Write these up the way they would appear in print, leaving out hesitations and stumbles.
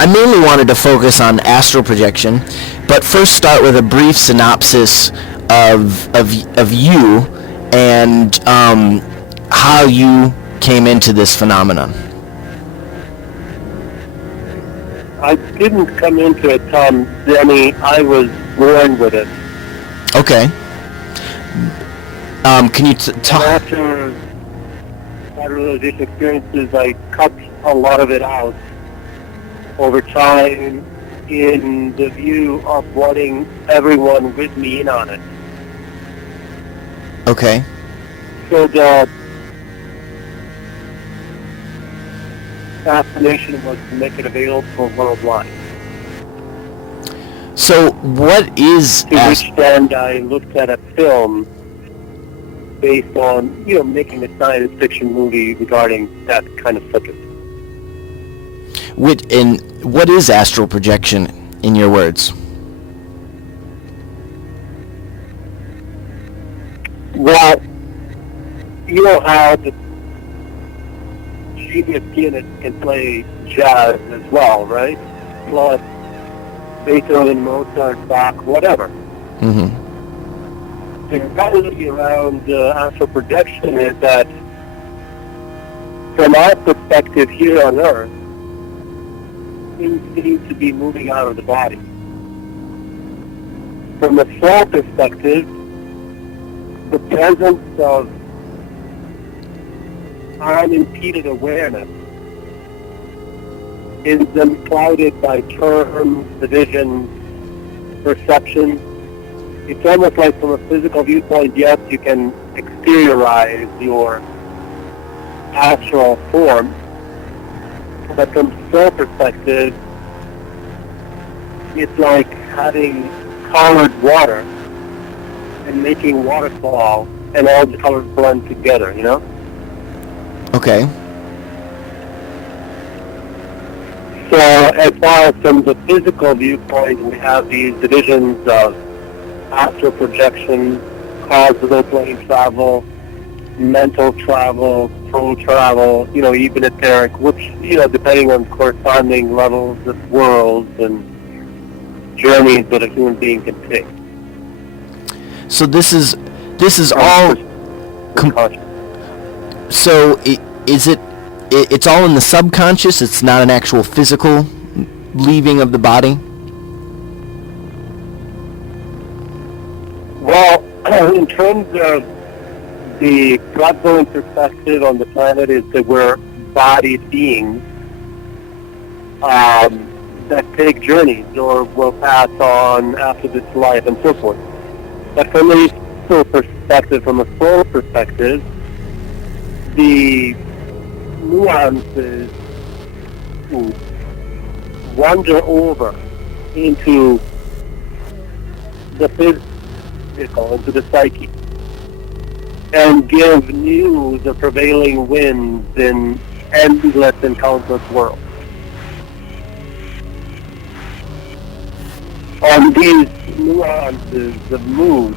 I mainly wanted to focus on astral projection, but first start with a brief synopsis of you and how you came into this phenomenon. I didn't come into it, Tom Denney. I was born with it. Okay. Can you talk? After realization experiences, I cut a lot of it out over time in the view of wanting everyone with me in on it. Okay. So the fascination was to make it available worldwide. So what is... To which then I looked at a film based on, making a science fiction movie regarding that kind of subject. What is astral projection, in your words? Well, you know how the genius pianist can play jazz as well, right? Plus Beethoven, Mozart, Bach, whatever. Mm-hmm. The reality around astral projection is that from our perspective here on Earth, things seem to be moving out of the body. From the soul perspective, the presence of unimpeded awareness is then clouded by terms, divisions, perception. It's almost like from a physical viewpoint, yes, you can exteriorize your astral form, but from soul perspective, it's like having colored water and making waterfall and all the colors blend together, Okay. So as far as from the physical viewpoint, we have these divisions of astral projection, causal plane travel, mental travel, soul travel, even etheric, which, depending on corresponding levels of worlds and journeys that a human being can take. So this is all... So it's all in the subconscious? It's not an actual physical leaving of the body? Well, in terms of the prevailing perspective on the planet is that we're bodied beings that take journeys or will pass on after this life and so forth. But from a soul perspective, the nuances wander over into the physical, into the psyche, and give new the prevailing winds in endless and countless worlds. On these nuances of mood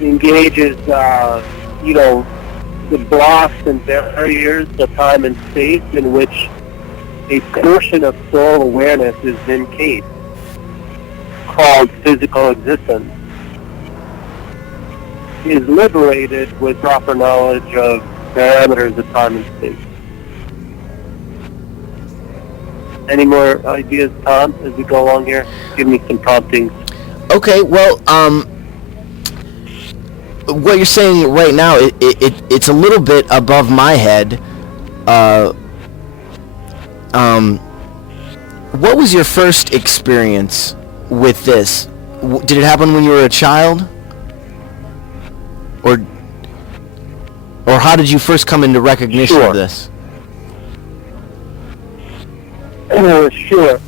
engages, the blocks and barriers of time and space in which a portion of soul awareness is encased, called physical existence, is liberated with proper knowledge of parameters of time and space. Any more ideas, Tom, as we go along here? Give me some promptings. Okay, well, what you're saying right now, it's a little bit above my head. What was your first experience with this? Did it happen when you were a child? Or how did you first come into recognition of this? Sure.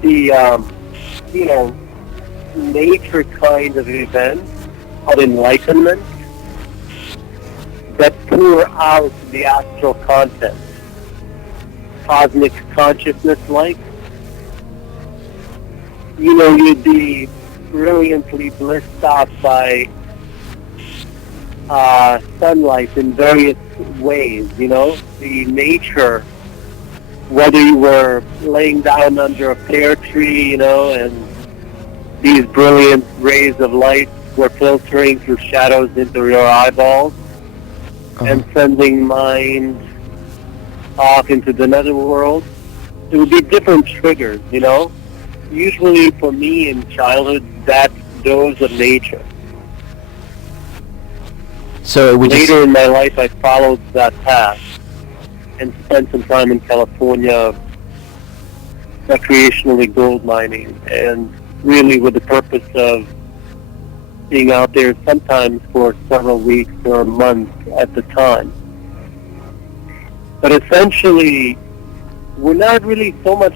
The, nature kind of event of enlightenment that pour out the astral content, cosmic consciousness-like. You'd be brilliantly blissed out by sunlight in various ways, you know, the nature, whether you were laying down under a pear tree, you know, and these brilliant rays of light were filtering through shadows into your eyeballs and sending mind off into the netherworld. It would be different triggers, you know. Usually for me in childhood, that's those of nature. So later in my life, I followed that path and spent some time in California recreationally gold mining, and really with the purpose of being out there sometimes for several weeks or months at the time. But essentially, we're not really so much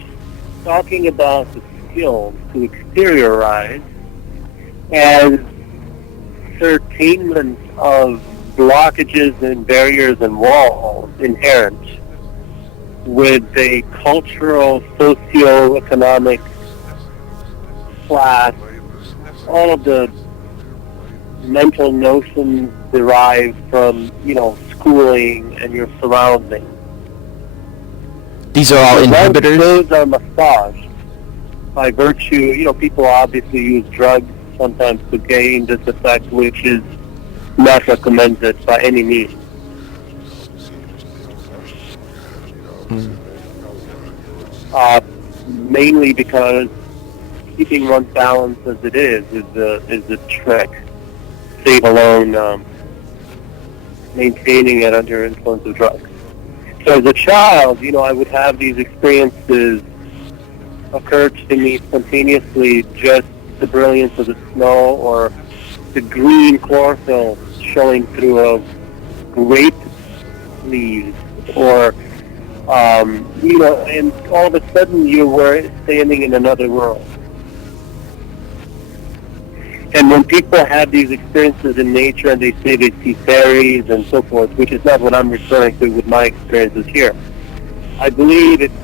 talking about the skill to exteriorize as certainment of blockages and barriers and walls inherent with a cultural, socio-economic class, all of the mental notions derived from, you know, schooling and your surroundings. These are all inhibitors? Those are massaged by virtue, you know, people obviously use drugs sometimes to gain this effect, which is not recommended by any means. Mainly because keeping one's balance as it is a trick. Save alone maintaining it under influence of drugs. So as a child, you know, I would have these experiences occur to me spontaneously, just the brilliance of the snow or the green chlorophyll showing through a grape leaves, or you know, and all of a sudden you were standing in another world. And when people have these experiences in nature and they say they see fairies and so forth, which is not what I'm referring to with my experiences here, I believe it's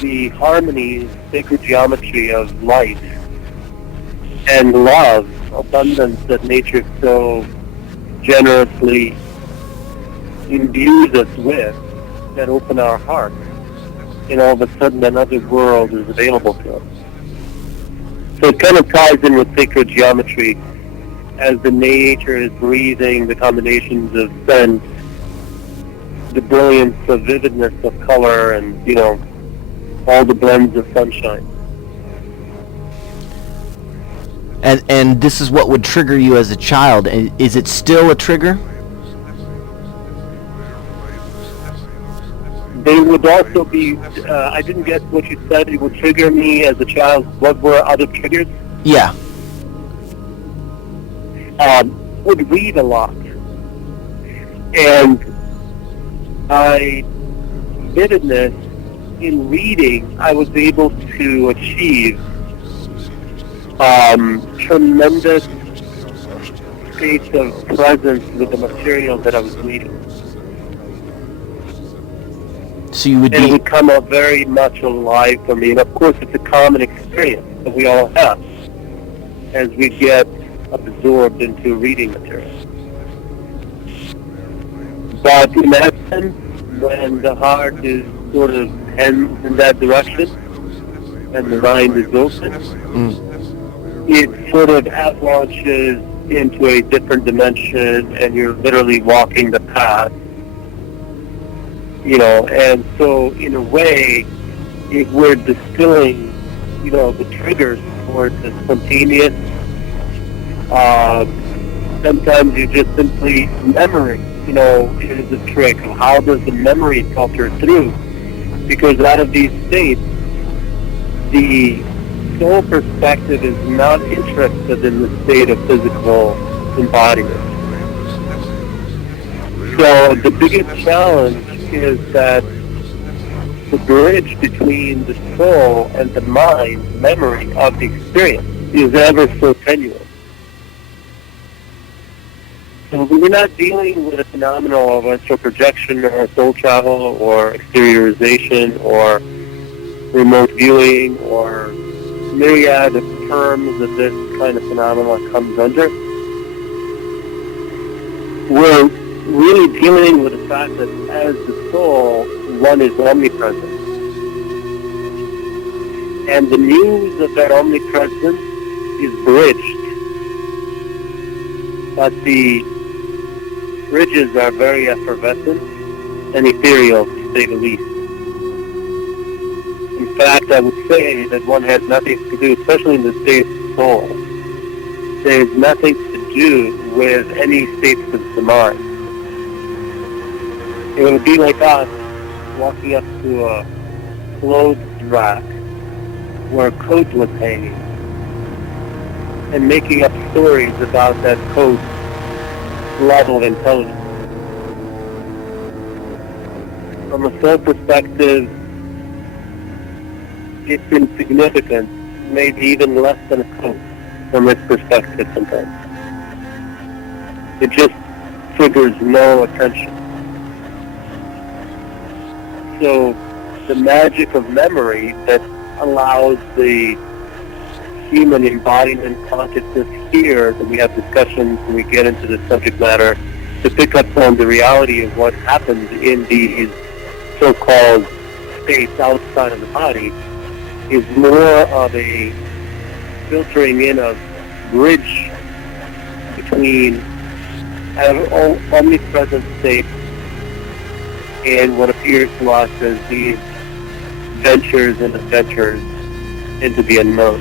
the harmony, sacred geometry of light and love, abundance that nature so generously imbues us with, that open our hearts, and all of a sudden another world is available to us. So it kind of ties in with sacred geometry, as the nature is breathing the combinations of scent, the brilliance of vividness of color, and, you know, all the blends of sunshine. And this is what would trigger you as a child. Is it still a trigger? They would also be, I didn't get what you said, it would trigger me as a child. What were other triggers? Yeah. Would read a lot. And by vividness in reading, I was able to achieve tremendous states of presence with the material that I was reading. So you would and it would come up very much alive for me. And of course, it's a common experience that we all have as we get absorbed into reading material. But in essence, when the heart is sort of tends in that direction and the mind is open, it sort of launches into a different dimension, and you're literally walking the path. You know, and so in a way, we're distilling, you know, the triggers for the spontaneous. Sometimes you just simply memory, you know, is a trick. How does the memory filter through? Because out of these states, the soul perspective is not interested in the state of physical embodiment. So the biggest challenge is that the bridge between the soul and the mind memory of the experience is ever so tenuous. So we're not dealing with a phenomenon of astral projection or soul travel or exteriorization or remote viewing or myriad of terms that this kind of phenomenon comes under. We're really dealing with the fact that as the soul, one is omnipresent. And the news of that omnipresence is bridged. But the bridges are very effervescent and ethereal, to say the least. In fact, I would say that one has nothing to do, especially in the state of soul. There is nothing to do with any states of the mind. It would be like us walking up to a clothes rack where a coat was hanging and making up stories about that coat's level of intelligence. From a soul perspective, it's insignificant, maybe even less than a coat from its perspective sometimes. It just triggers no attention. So the magic of memory that allows the human embodiment consciousness here, that we have discussions and we get into the subject matter, to pick up on the reality of what happens in these so-called states outside of the body, is more of a filtering in of bridge between an omnipresent state and what appears to us as these ventures and adventures into the unknown.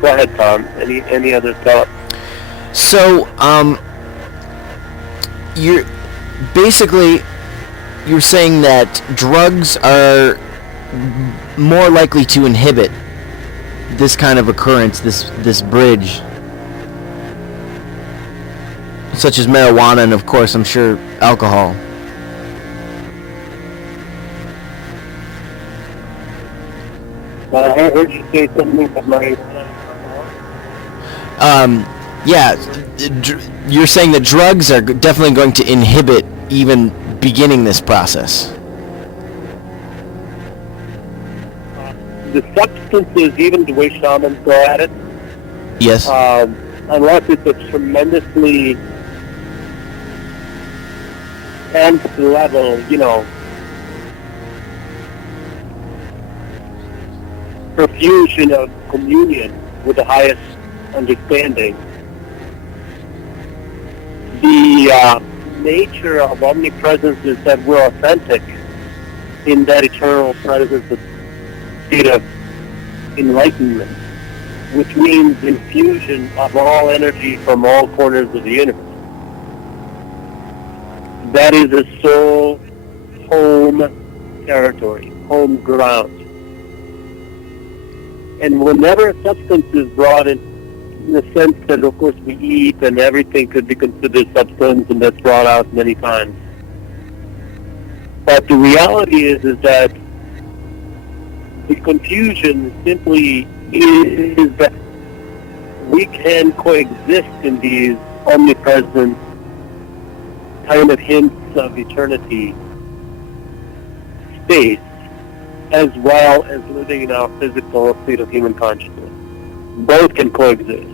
Go ahead, Tom. Any other thoughts? So, you're saying that drugs are more likely to inhibit this kind of occurrence, this bridge, such as marijuana and, of course, I'm sure alcohol. I heard you say something about marijuana. Yeah, you're saying that drugs are definitely going to inhibit even beginning this process. The substances, even the way shamans go at it, Yes. Unless it's a tremendously nth level, profusion of communion with the highest understanding. The nature of omnipresence is that we're authentic in that eternal presence of state of enlightenment, which means infusion of all energy from all corners of the universe. That is a soul home territory, home ground. And whenever a substance is brought in the sense that, of course, we eat and everything could be considered substance, and that's brought out many times. But the reality is that the confusion simply is that we can coexist in these omnipresent kind of hints of eternity states, as well as living in our physical state of human consciousness. Both can coexist.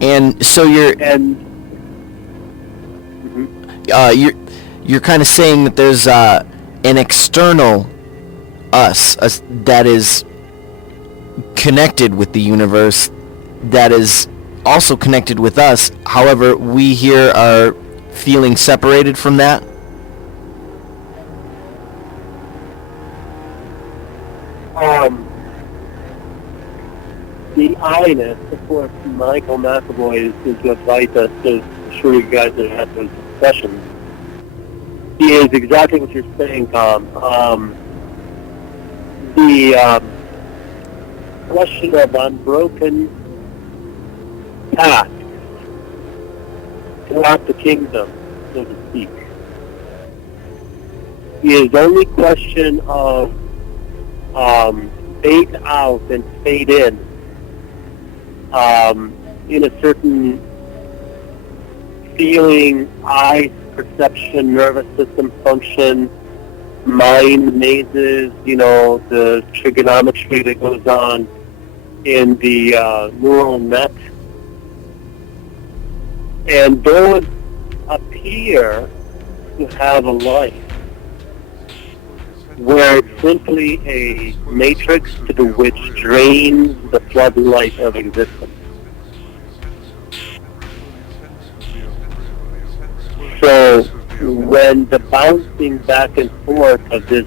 And so you're kind of saying that there's an external us that is connected with the universe, that is also connected with us. However, we here are feeling separated from that. The I-ness, of course, Michael McEvoy is to invite us, so I'm sure you guys have had those discussions. He is exactly what you're saying, Tom. The question of unbroken path throughout the kingdom, so to speak, is only question of fade out and fade in a certain feeling, eye perception, nervous system function, mind mazes, the trigonometry that goes on in the neural net. And those appear to have a life, where it's simply a matrix to which drains the floodlight of existence. So when the bouncing back and forth of this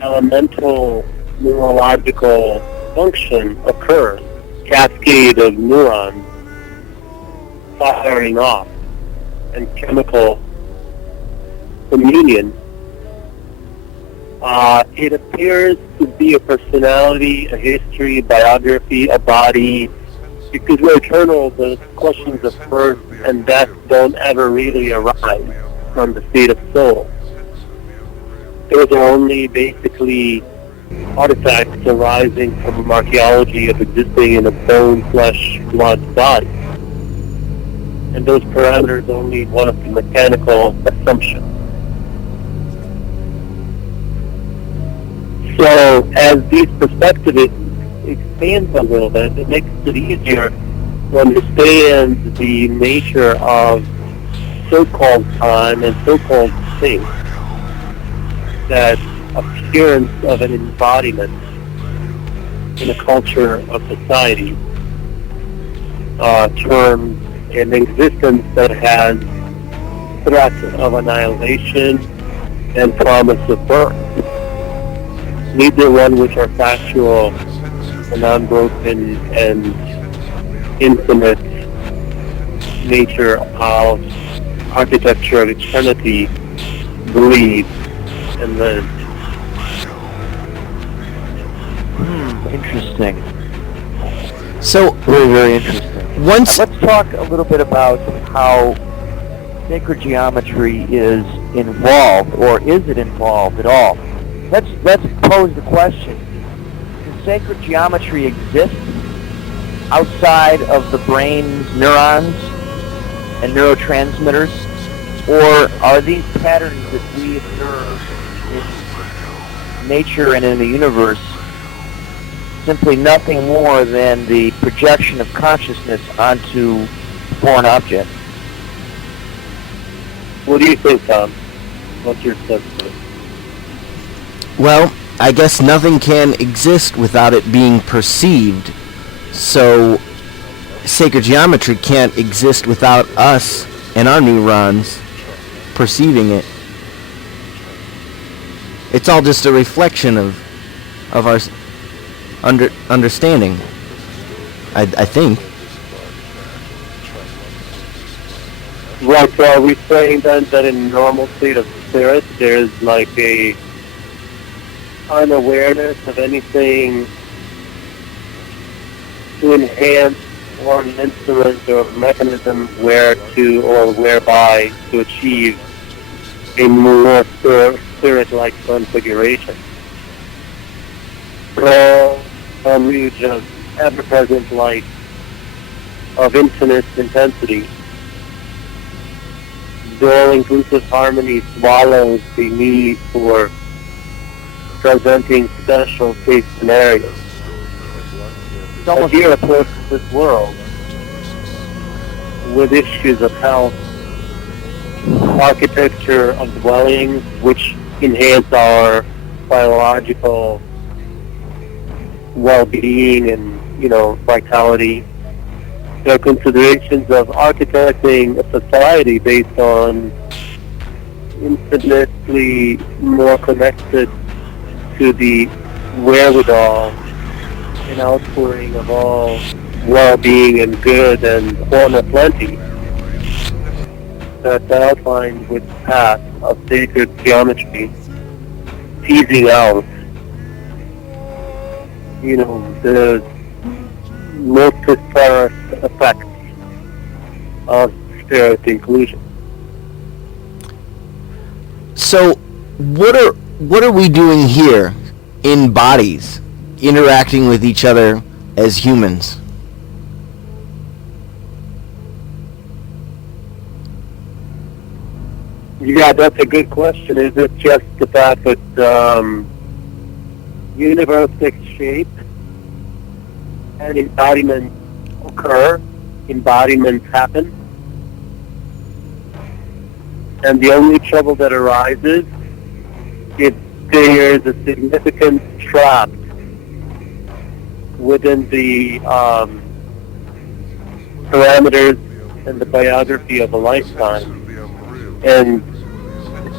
elemental neurological function occurs, cascade of neurons firing off and chemical communion, it appears to be a personality, a history, a biography, a body. Because we're eternal, the questions of birth and death don't ever really arise from the state of soul. Those are only basically artifacts arising from archaeology of existing in a bone, flesh, blood body. And those parameters are only one of the mechanical assumptions. So as these perspectives expands a little bit, it makes it easier to understand the nature of so-called time and so-called space. That appearance of an embodiment in a culture of society terms an existence that has threat of annihilation and promise of birth. Neither one which are factual and unbroken and infinite nature of architecture of eternity breathe and live. Interesting. So, Very, very interesting. once... Let's talk a little bit about how sacred geometry is involved, or is it involved at all? Let's pose the question. Does sacred geometry exist outside of the brain's neurons and neurotransmitters? Or are these patterns that we observe in nature and in the universe simply nothing more than the projection of consciousness onto foreign objects? What do you think, Tom? What's your sense of it? Well, I guess nothing can exist without it being perceived. So, sacred geometry can't exist without us and our neurons perceiving it. It's all just a reflection of our understanding, I think. Right, so are we saying then that in a normal state of spirit there's like a unawareness of anything to enhance or an instrument or mechanism whereby to achieve a more spirit-like configuration? Or a huge ever-present light of infinite intensity, the all-inclusive harmony swallows the need for presenting special case scenarios. It's almost Here approach this world with issues of health, architecture of dwellings, which enhance our biological well-being and, vitality. There are considerations of architecting a society based on infinitely more connected to the wherewithal and outpouring of all well-being and good and form of plenty that's outlined with the path of sacred geometry, teasing out, the multi-faceted effects of spirit inclusion. So, what are we doing here in bodies, interacting with each other as humans? Yeah, that's a good question. Is it just the fact that universe takes shape and embodiments occur, embodiments happen, And the only trouble that arises if there is a significant trap within the parameters and the biography of a lifetime. And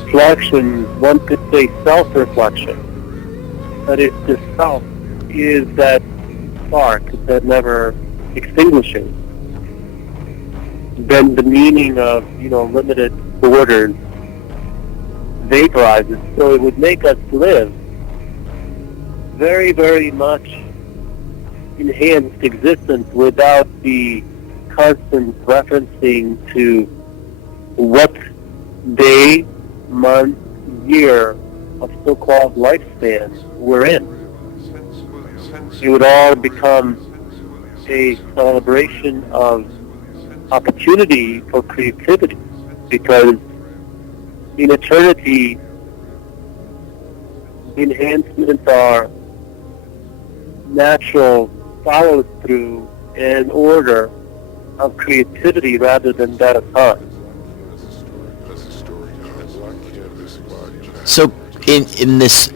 reflection, one could say self-reflection. But if the self is that spark that never extinguishes, then the meaning of, limited borders vaporizes. So it would make us live very, very much enhanced existence without the constant referencing to what day, month, year of so-called lifespan we're in. It would all become a celebration of opportunity for creativity, because in eternity, enhancements are natural follow-through and order of creativity rather than that of time. So in this,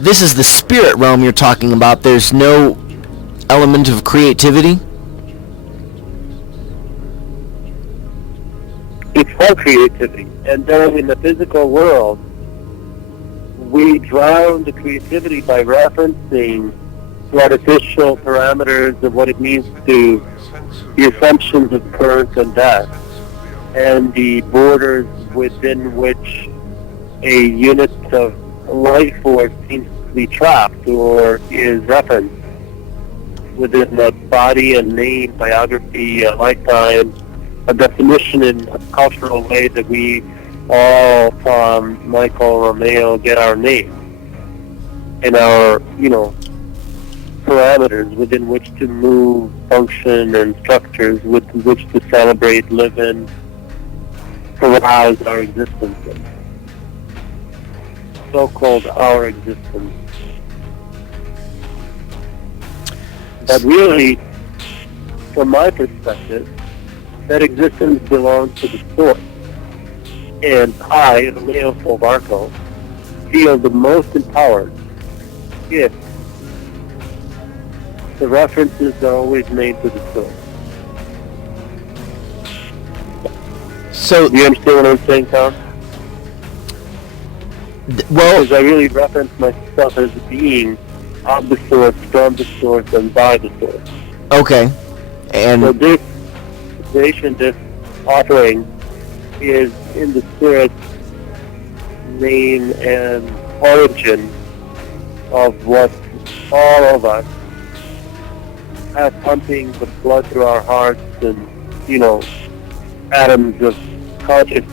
this is the spirit realm you're talking about. There's no element of creativity? It's for creativity. And then in the physical world, we drown the creativity by referencing the artificial parameters of what it means to the assumptions of birth and death, and the borders within which a unit of life force seems to be trapped or is referenced within the body and name, biography, a lifetime, a definition in a cultural way that we all, from Michael Romeo, get our name and our, parameters within which to move, function, and structures with which to celebrate, live in, arouse our existence in. So-called our existence. But really, from my perspective, that existence belongs to the source. And I, Romeo Falvarko, feel the most empowered if the references are always made to the source. So, do you understand what I'm saying, Tom? Well, because I really reference myself as being of the source, from the source, and by the source. Okay. And so this creation, this offering, is in the spirit's name and origin of what all of us have pumping the blood through our hearts and, atoms of consciousness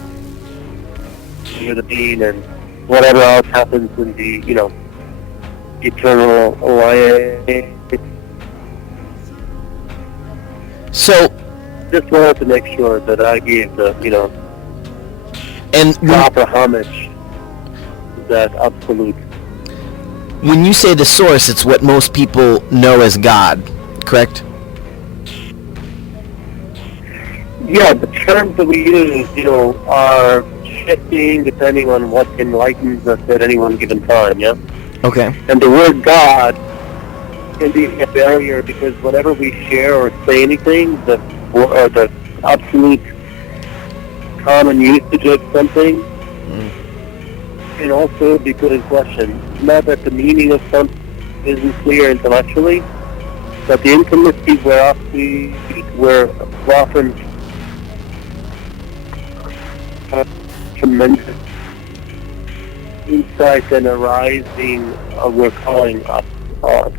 with the being and whatever else happens in the, eternal alliance. So, just wanted to make sure that I gave the, and proper homage to that absolute. When you say the source, it's what most people know as God, correct? Yeah, the terms that we use, are shifting depending on what enlightens us at any one given time, yeah? Okay. And the word God can be a barrier because whenever we share or say anything, the absolute common usage of something can also be put in question. Not that the meaning of something isn't clear intellectually, but the intimacy whereof we're often tremendous insight and arising we're calling us on.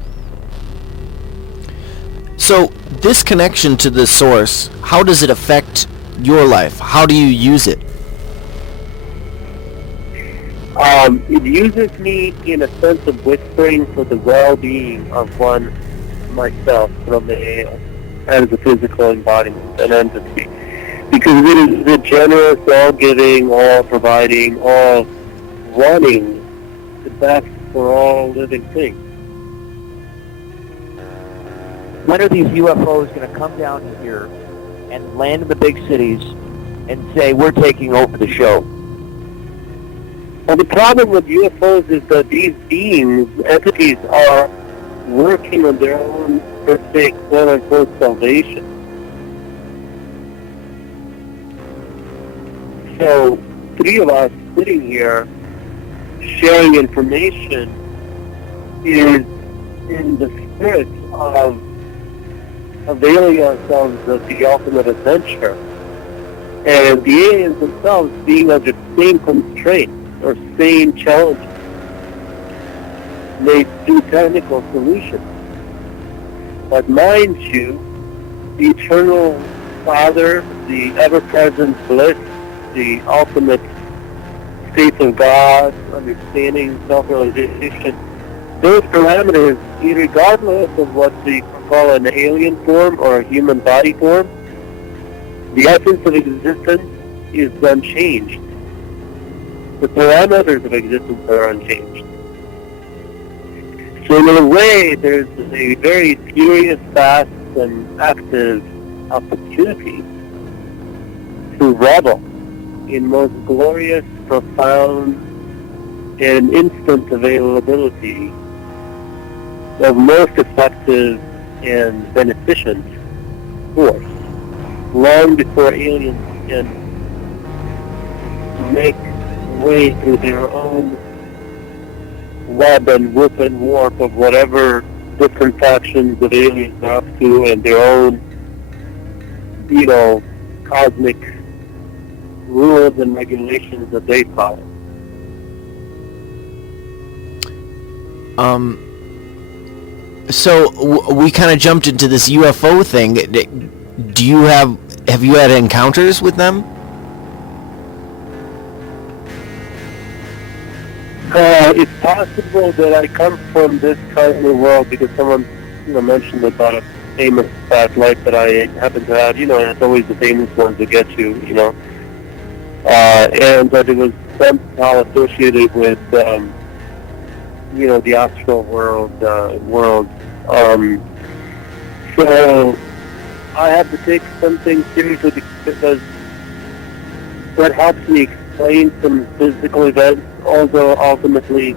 So this connection to the source, how does it affect your life? How do you use it? It uses me in a sense of whispering for the well-being of one myself, Romeo, as a physical embodiment, an entity. Because it is the generous, all-giving, all-providing, all-wanting the best for all living things. When are these UFOs going to come down here and land in the big cities and say, we're taking over the show? Well, the problem with UFOs is that these beings, entities, are working on their own, per se, quote-unquote, salvation. So, three of us sitting here sharing information is in the spirit of availing ourselves of the ultimate adventure. And the aliens themselves being under same constraints or same challenges. They do technical solutions. But mind you, the eternal Father, the ever-present bliss, the ultimate state of God, understanding, self-realization, those parameters, regardless of what we call an alien form or a human body form, the essence of existence is unchanged. The parameters of existence are unchanged. So in a way, there's a very furious, fast, and active opportunity to revel in most glorious, profound, and instant availability of most effective and beneficent force, long before aliens can make way through their own web and whoop and warp of whatever different factions of aliens are up to and their own, cosmic rules and regulations that they follow. So we kind of jumped into this UFO thing. Have you had encounters with them? It's possible that I come from this kind of world because someone, mentioned about a famous past life that I happen to have. It's always the famous ones that get you, and that it was somehow associated with, the astral world. So I have to take something seriously because that helps me explain some physical events. Although ultimately,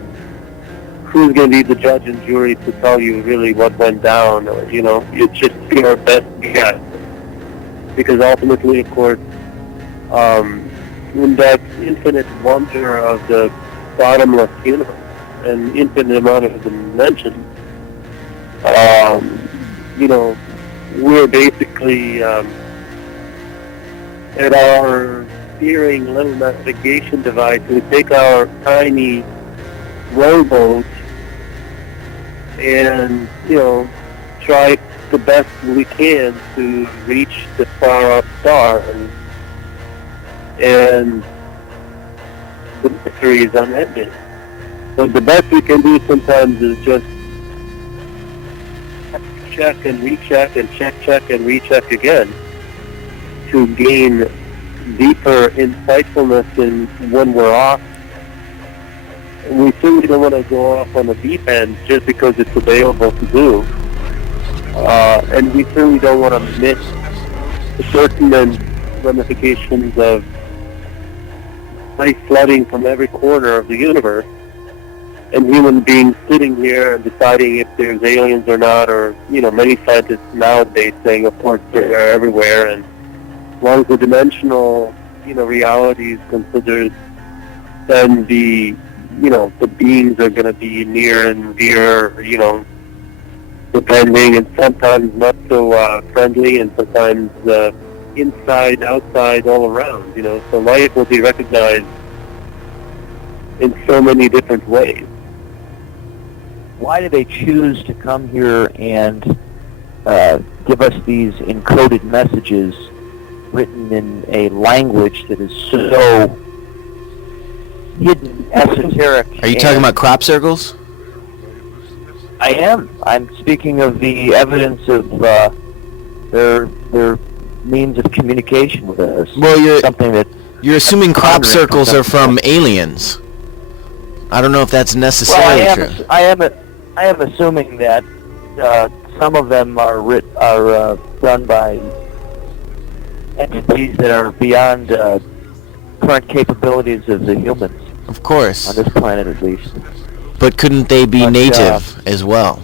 who's going to be the judge and jury to tell you really what went down? It's just your best guess. Because ultimately, of course, in that infinite wonder of the bottomless universe and infinite amount of dimensions, we're basically at our steering little navigation device. We take our tiny rowboat and, try the best we can to reach the far-off star. And the mystery is unending. So the best we can do sometimes is just check and recheck and check and recheck again to gain deeper insightfulness in when we're off. We certainly don't want to go off on the deep end just because it's available to do. And we certainly don't want to miss the pertinent ramifications of light flooding from every corner of the universe and human beings sitting here and deciding if there's aliens or not, or, many scientists nowadays saying, of course, they're everywhere, and as long as the dimensional, reality is considered, then the beings are going to be near and dear, depending, and sometimes not so friendly, and sometimes inside, outside, all around, So life will be recognized in so many different ways. Why do they choose to come here and give us these encoded messages written in a language that is so hidden, esoteric? Are you talking about crop circles? I am. I'm speaking of the evidence of their means of communication with us. Well, you're assuming crop circles are from aliens. I don't know if that's necessarily true. I am assuming that some of them are done by entities that are beyond current capabilities of the humans, Of course. on this planet at least. But couldn't they be But, native as well?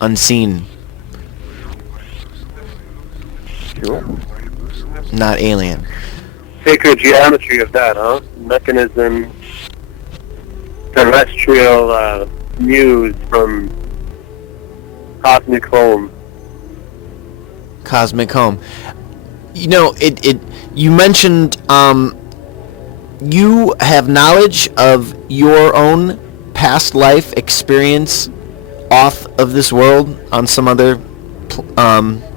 Unseen, Sure. not alien. Sacred geometry of that, huh? Mechanism, terrestrial muse from cosmic home. Cosmic home. You know, you mentioned you have knowledge of your own past life experience off of this world on some other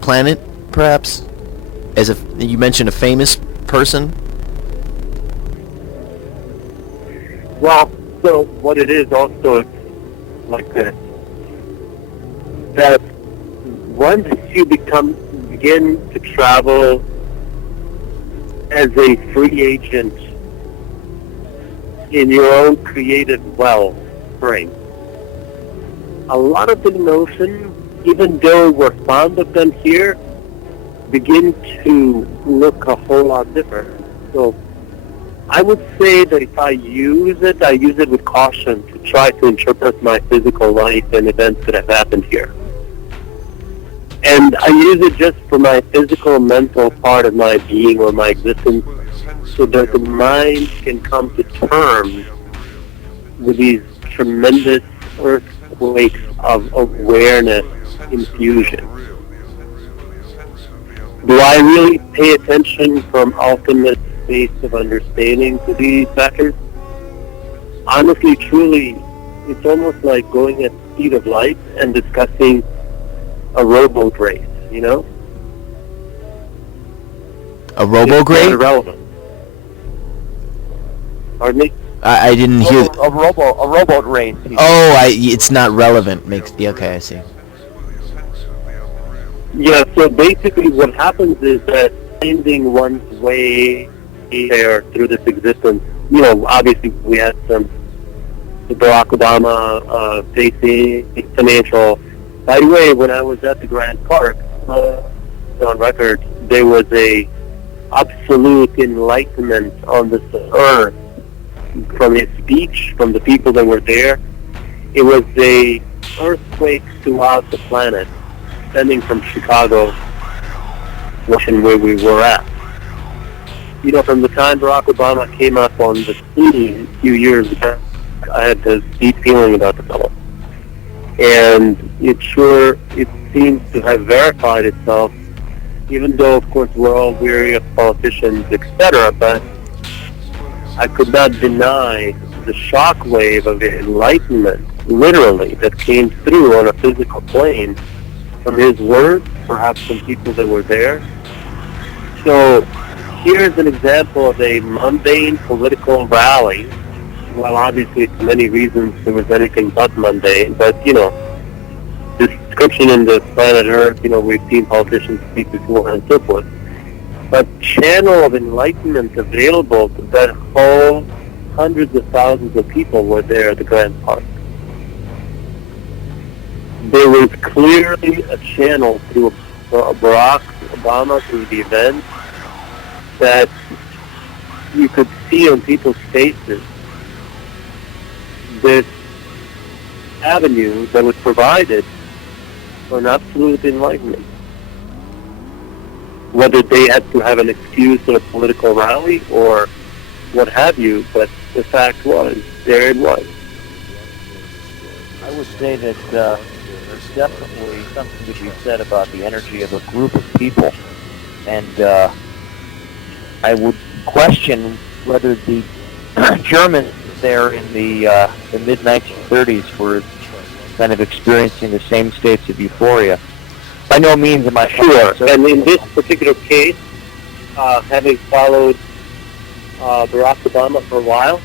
planet, perhaps? As you mentioned, a famous person. Well, so what it is also like this, that once you begin to travel as a free agent in your own creative well frame, a lot of the notions, even though we're fond of them here, begin to look a whole lot different. So I would say that if I use it with caution to try to interpret my physical life and events that have happened here. And I use it just for my physical, mental part of my being or my existence, so that the mind can come to terms with these tremendous earthquakes of awareness infusion. Do I really pay attention from ultimate space of understanding to these factors? Honestly, truly, it's almost like going at the speed of light and discussing a rowboat race, you know? A rowboat race? It's irrelevant. Pardon me? I didn't hear. A rowboat race. It's not relevant. Okay, I see. Yeah, so basically what happens is that finding one's way there through this existence, you know, obviously we had the Barack Obama facing financial. By the way, when I was at the Grand Park, on record, there was a absolute enlightenment on this earth from his speech, from the people that were there. It was a earthquake throughout the planet, stemming from Chicago, Washington, where we were at. You know, from the time Barack Obama came up on the scene a few years ago, I had this deep feeling about the fellow. And it seems to have verified itself, even though, of course, we're all weary of politicians, etc., but I could not deny the shockwave of enlightenment, literally, that came through on a physical plane from his words, perhaps from people that were there. So here's an example of a mundane political rally. Well, obviously, for many reasons, there was anything but mundane, but, you know, the description in the planet Earth, you know, we've seen politicians speak before and so forth. But channel of enlightenment available to that whole hundreds of thousands of people were there at the Grand Park. There was clearly a channel through Barack Obama, through the event, that you could see on people's faces this avenue that was provided for an absolute enlightenment. Whether they had to have an excuse at a political rally or what have you, but the fact was, there it was. I would say that there's definitely something to be said about the energy of a group of people, and I would question whether the Germans there in the mid-1930s were kind of experiencing the same states of euphoria. By no means am I sure. And in this particular case, having followed Barack Obama for a while,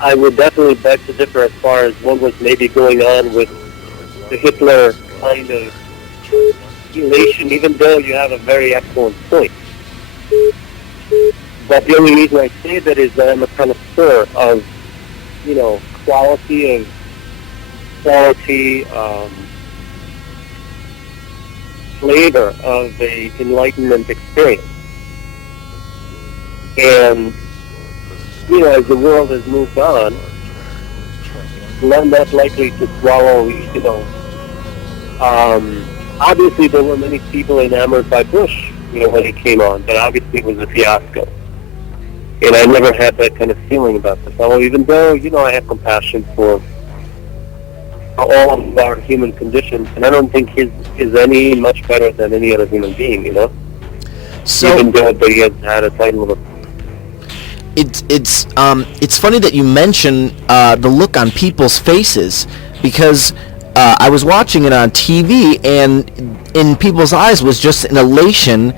I would definitely beg to differ as far as what was maybe going on with the Hitler kind of elation, even though you have a very excellent point. But the only reason I say that is that I'm a connoisseur of, you know, quality, flavor of a enlightenment experience. And, as the world has moved on, less likely to swallow, obviously there were many people enamored by Bush, when he came on, but obviously it was a fiasco. And I never had that kind of feeling about the fellow, even though, I have compassion for all of our human conditions, and I don't think his is any much better than any other human being, So, even though he has had a tiny little... It's funny that you mention the look on people's faces, because I was watching it on TV, and in people's eyes was just an elation,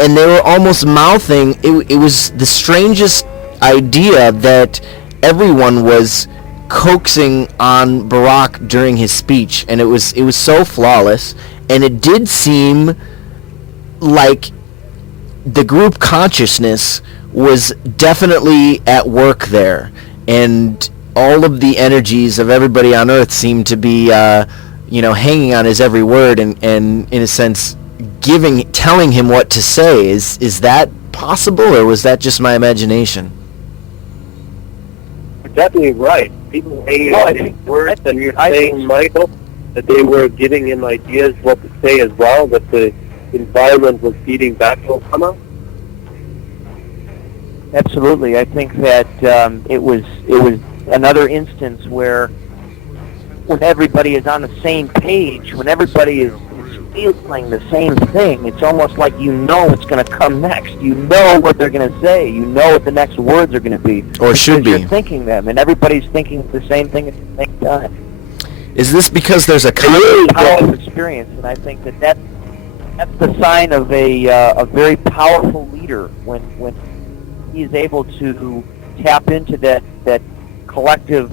and they were almost mouthing. It was the strangest idea that everyone was coaxing on Barack during his speech, and it was so flawless, and it did seem like the group consciousness was definitely at work there, and all of the energies of everybody on Earth seemed to be, hanging on his every word, and in a sense, telling him what to say. Is that possible, or was that just my imagination? You're definitely right. People hanging on his words, and you're saying, Michael, that they were giving him ideas what to say as well, that the environment was feeding back to him somehow? Absolutely. I think that it was another instance where when everybody is on the same page, when everybody is feeling the same thing, it's almost like what's going to come next. You know what they're going to say. You know what the next words are going to be. Or should be. You're thinking them, and everybody's thinking the same thing at the same time. Is this because there's a powerful experience? And I think that's the sign of a very powerful leader when he's able to tap into that collective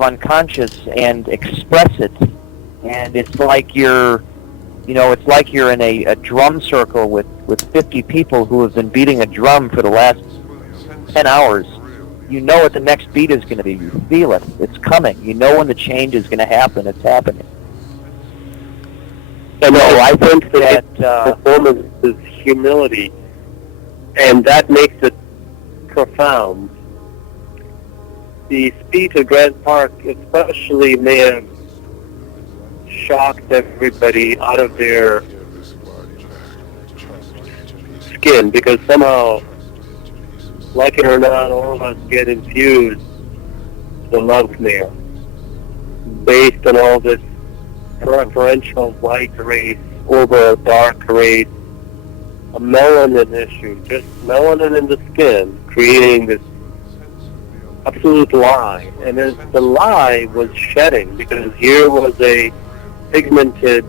unconscious and express it. And it's like you're in a drum circle with 50 people who have been beating a drum for the last 10 hours. You know what the next beat is going to be. You feel it. It's coming. You know when the change is going to happen. It's happening. And I think that performance is humility, and that makes it profound. The speech at Grant Park especially may have shocked everybody out of their skin, because somehow, like it or not, all of us get infused the love mail based on all this preferential white race over a dark race, a melanin issue, just melanin in the skin, creating this absolute lie. And as the lie was shedding, because here was a pigmented,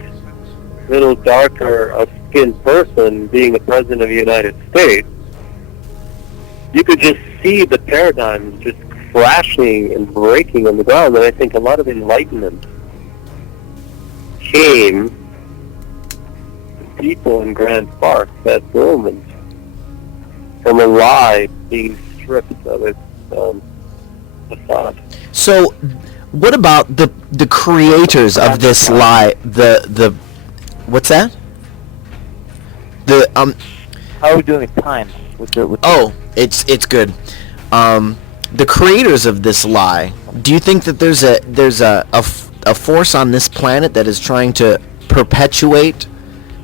little darker of skin person being the President of the United States, you could just see the paradigms just crashing and breaking on the ground. And I think a lot of enlightenment came to people in Grand Park that moment from a lie being stripped of its facade. So, what about the creators of this lie? The what's that? How are we doing at time? It's good. The creators of this lie. Do you think that there's a force on this planet that is trying to perpetuate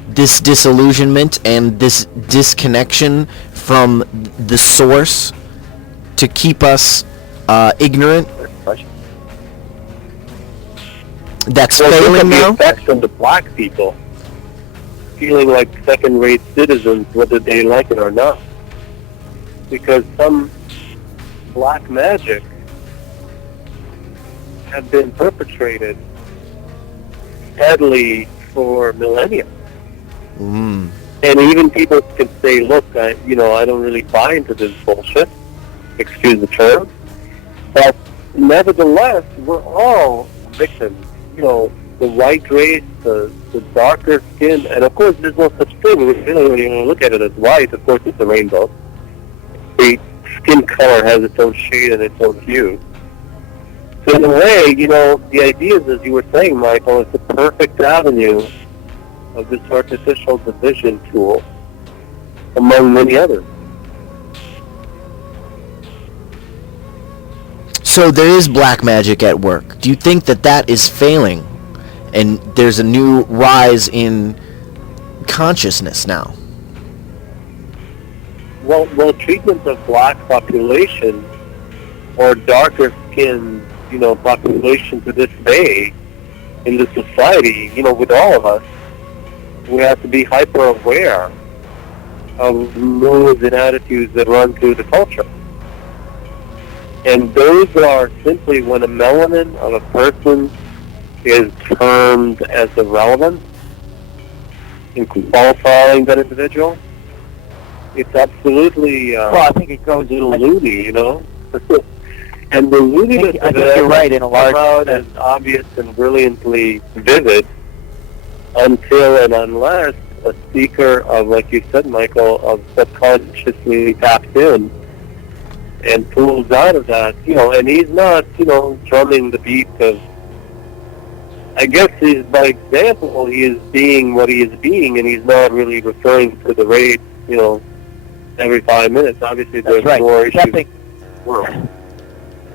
this disillusionment and this disconnection from the source to keep us ignorant? That's failing now? The effects on the black people feeling like second-rate citizens, whether they like it or not. Because some black magic have been perpetrated steadily for millennia. Mm. And even people can say, look, I don't really buy into this bullshit, excuse the term, but nevertheless, we're all victims. The white race, the darker skin, and of course there's no such thing. Really, when you look at it as white, of course it's a rainbow. The skin color has its own shade and its own hue. So in a way, the idea is, as you were saying, Michael, it's a perfect avenue of this artificial division tool, among many others. So there is black magic at work. Do you think that that is failing, and there's a new rise in consciousness now? Well, treatment of black population or darker skinned, population to this day in the society, with all of us, we have to be hyper aware of moods and attitudes that run through the culture. And those are simply when a melanin of a person is termed as irrelevant in qualifying that individual. It's absolutely I think it goes a little loony, And the looniness I think you're right in a large sense. Is obvious and brilliantly vivid until and unless a seeker of, like you said, Michael, of subconsciously taps in and pulls out of that, and he's not, drumming the beat of, I guess by example, he is being what he is being, and he's not really referring to the rate, every 5 minutes. Obviously, there's more issues.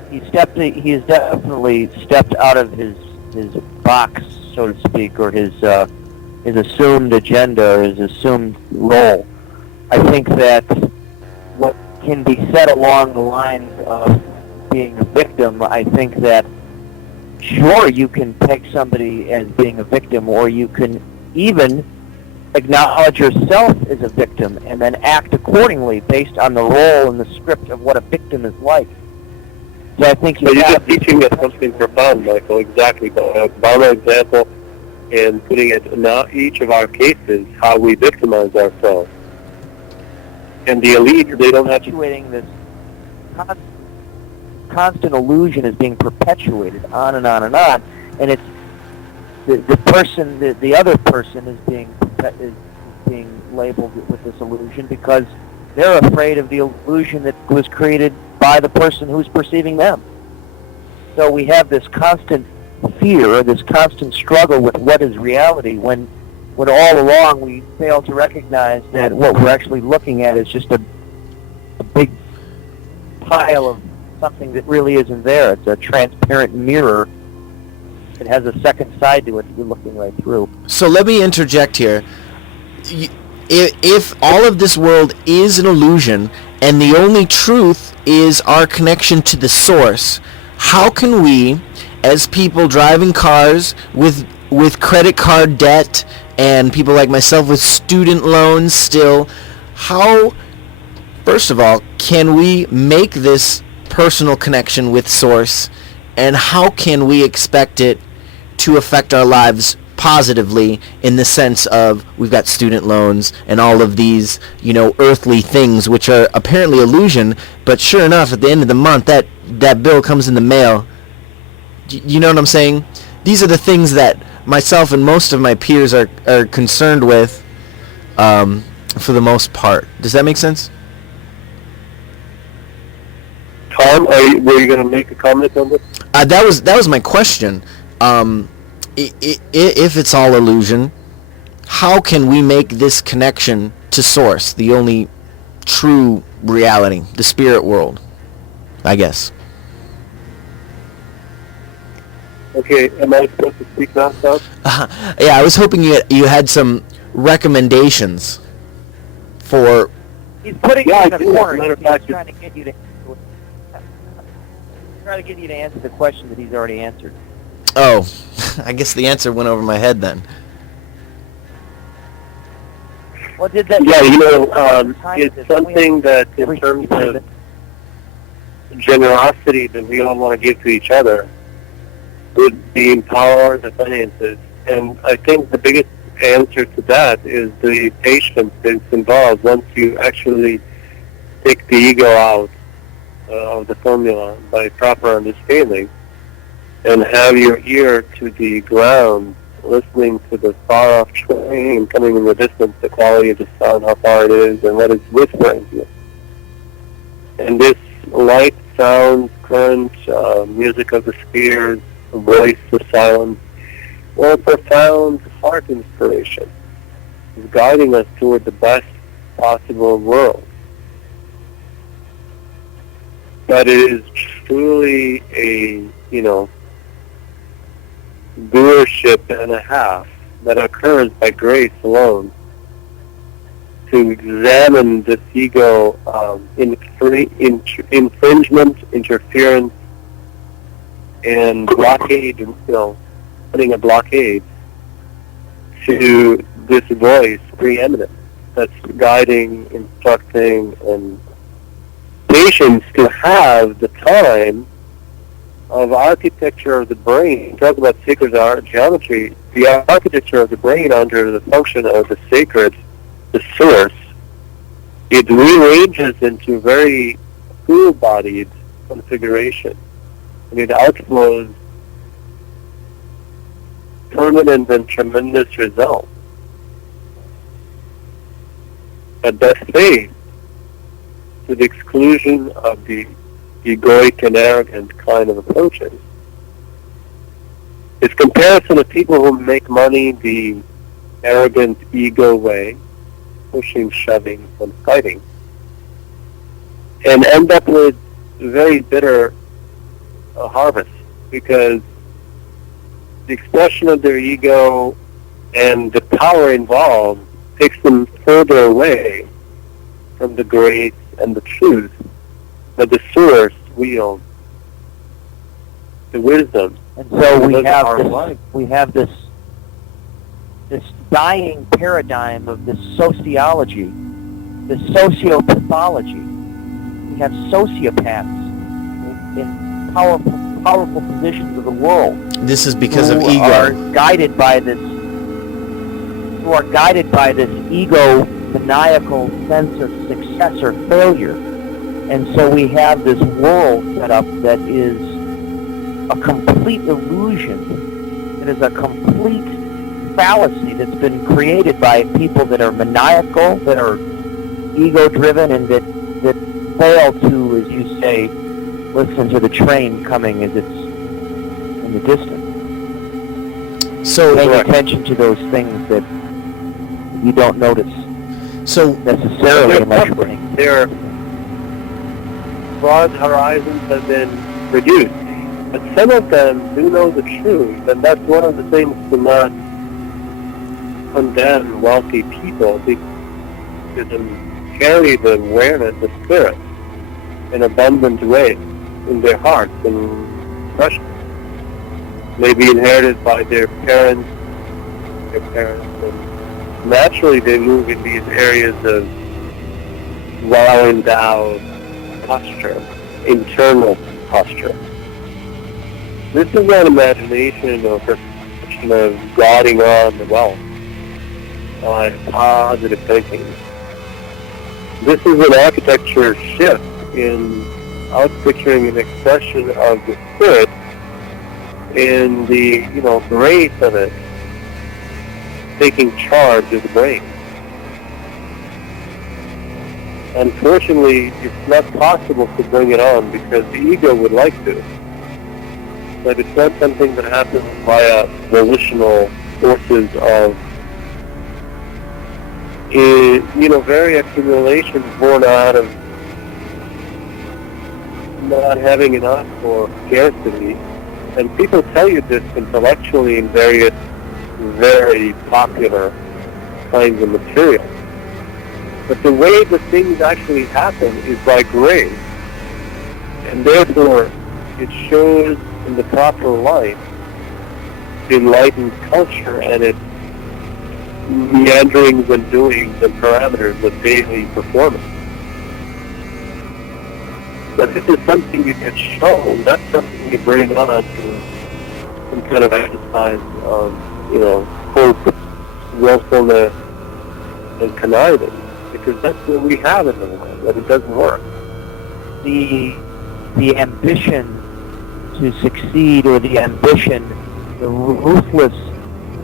He has definitely stepped out of his box, so to speak, or his assumed agenda, or his assumed role. I think that what can be said along the lines of being a victim, I think that sure, you can peg somebody as being a victim, or you can even acknowledge yourself as a victim and then act accordingly based on the role and the script of what a victim is like. So I think you're just teaching us something profound, Michael, exactly. By example, and putting it in each of our cases, how we victimize ourselves. And the elite, they don't have to... This constant illusion is being perpetuated on and on and on, and it's the person, the other person is being labeled with this illusion because they're afraid of the illusion that was created by the person who's perceiving them. So we have this constant fear, this constant struggle with what is reality, when all along we fail to recognize that what we're actually looking at is just a big pile of something that really isn't there. It's a transparent mirror. It has a second side to it that you're looking right through. So let me interject here. If all of this world is an illusion and the only truth is our connection to the source, how can we, as people driving cars with credit card debt and people like myself with student loans still, how, first of all, can we make this personal connection with source, and how can we expect it to affect our lives positively in the sense of we've got student loans and all of these, earthly things which are apparently illusion, but sure enough, at the end of the month, that bill comes in the mail. You know what I'm saying? These are the things that myself and most of my peers are concerned with for the most part. Does that make sense? Tom, were you going to make a comment on this? That was my question. If it's all illusion, how can we make this connection to source, the only true reality, the spirit world, I guess? Okay, am I supposed to speak now, Tom? Yeah, I was hoping you had some recommendations for... He's putting you in a corner. He's trying to get you to answer the question that he's already answered. Oh, I guess the answer went over my head then. What did that? Yeah, it's something that in terms of generosity that we all want to give to each other would be empower the finances. And I think the biggest answer to that is the patience that's involved once you actually take the ego out of the formula by proper understanding, and have your ear to the ground, listening to the far-off train coming in the distance, the quality of the sound, how far it is, and what it's whispering to you. And this light, sound, current, music of the spheres, voice of silence, or profound heart inspiration is guiding us toward the best possible world. but it is truly a, doership and a half that occurs by grace alone to examine this ego infringement, interference, and blockade, putting a blockade to this voice preeminent that's guiding, instructing, and patience to have the time of architecture of the brain. Talk about sacred geometry, the architecture of the brain under the function of the sacred, the source. It rearranges into very full-bodied configuration, and it outflows permanent and tremendous results. But that faith, to the exclusion of the egoic and arrogant kind of approaches, is comparison of people who make money the arrogant ego way, pushing, shoving, and fighting, and end up with very bitter harvest, because the expression of their ego and the power involved takes them further away from the grace and the truth that the source wields, the wisdom. And so we have this dying paradigm of this sociology, this sociopathology. We have sociopaths in powerful positions of the world. This is because of who ego. Are guided by this ego maniacal sense of success or failure. And so we have this world set up that is a complete illusion. It is a complete fallacy that's been created by people that are maniacal, that are ego-driven, and that fail to, as you say, listen to the train coming as it's in the distance. So paying attention to those things that you don't notice necessarily unless you're paying. Their broad horizons have been reduced, but some of them do know the truth, and that's one of the things to not condemn wealthy people, because they carry the awareness, the spirit, in abundant way in their hearts and expression. Maybe inherited by their parents, and naturally they move in these areas of well-endowed posture, internal posture. This is not imagination or perception of guarding on the wealth by positive thinking. This is an architecture shift in outpicturing an expression of the spirit in the, grace of it taking charge of the brain. Unfortunately, it's not possible to bring it on because the ego would like to. But it's not something that happens via volitional forces of, very accumulation born out of not having enough or scarcity. And people tell you this intellectually in various very popular kinds of material. But the way the things actually happen is by grace. And therefore, it shows in the proper light the enlightened culture and its meanderings and doings and parameters of daily performance. But this is something you get shown, not something you bring on to some kind of exercise of, hope, willfulness, and conniving. Because that's what we have in the world, but it doesn't work. The ambition to succeed, or the ruthless,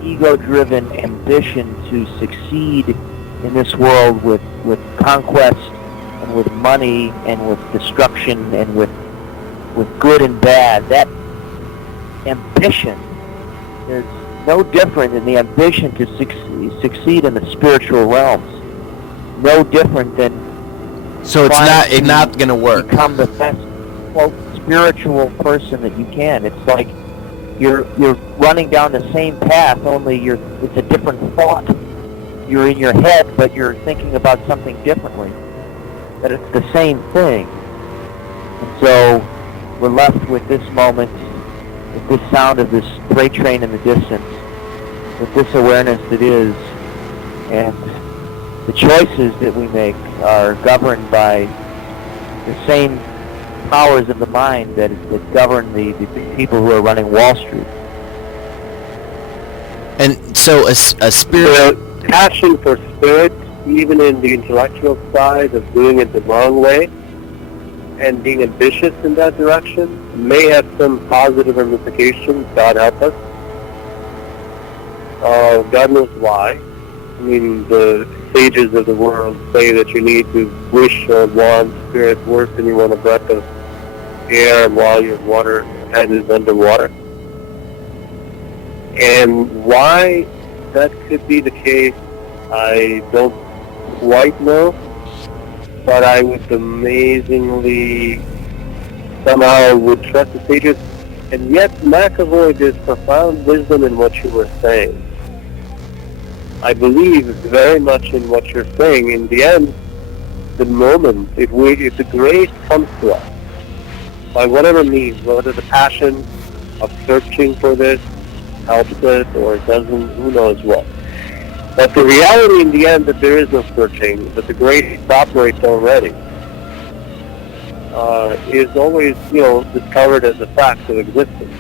ego-driven ambition to succeed in this world with conquest and with money and with destruction and with good and bad, that ambition is no different than the ambition to succeed in the spiritual realms. No different than so it's not going to work. Become the best. quote spiritual person that you can. It's like you're running down the same path, only it's a different thought. You're in your head, but you're thinking about something differently. But it's the same thing. And so we're left with this moment, with this sound of this freight train in the distance, with this awareness that is, and the choices that we make are governed by the same powers of the mind that govern the people who are running Wall Street. And so a spirit... The passion for spirit, even in the intellectual side of doing it the wrong way, and being ambitious in that direction, may have some positive ramifications, God help us. God knows why. I mean, the sages of the world say that you need to wish or want spirit worse than you want a breath of air while your head is underwater. And why that could be the case, I don't quite know, but I would amazingly somehow would trust the sages. And yet, McEvoy, there's profound wisdom in what you were saying. I believe very much in what you're saying. In the end, the moment, if the grace comes to us, by whatever means, whether the passion of searching for this helps it or it doesn't, who knows what. But the reality in the end that there is no searching, that the grace operates already, is always, discovered as a fact of existence.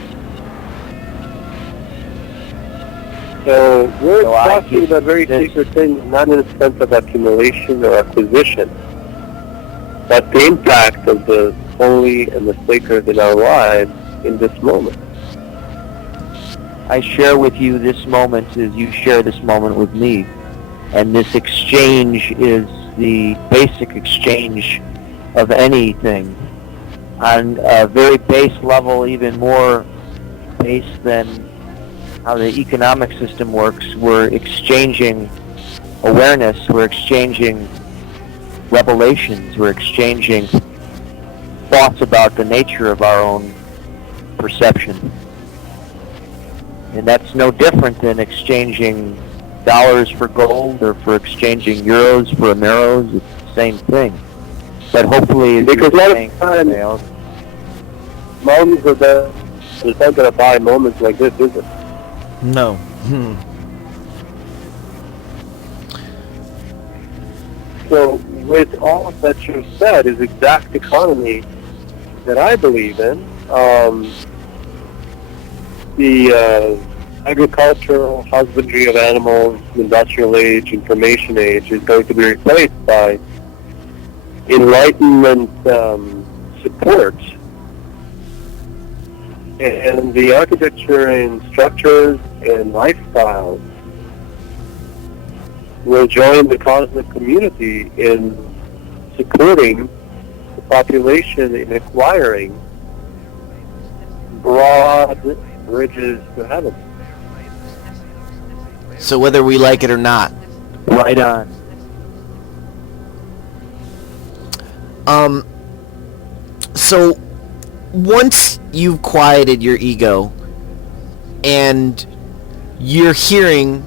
So we're talking about very sacred things, not in a sense of accumulation or acquisition, but the impact of the holy and the sacred in our lives in this moment. I share with you this moment as you share this moment with me. And this exchange is the basic exchange of anything. On a very base level, even more base than how the economic system works, we're exchanging awareness, we're exchanging revelations, we're exchanging thoughts about the nature of our own perception. And that's no different than exchanging dollars for gold or for exchanging euros for Ameros. It's the same thing. But hopefully, because a lot of times, moments of that, it's not going to buy moments like this, is it? No. So with all of that you said is exact economy that I believe in. The agricultural husbandry of animals, industrial age, information age is going to be replaced by enlightenment support. And the architecture and structures and lifestyles will join the cosmic community in supporting the population in acquiring broad bridges to heaven. So whether we like it or not. Right on. So once you've quieted your ego and you're hearing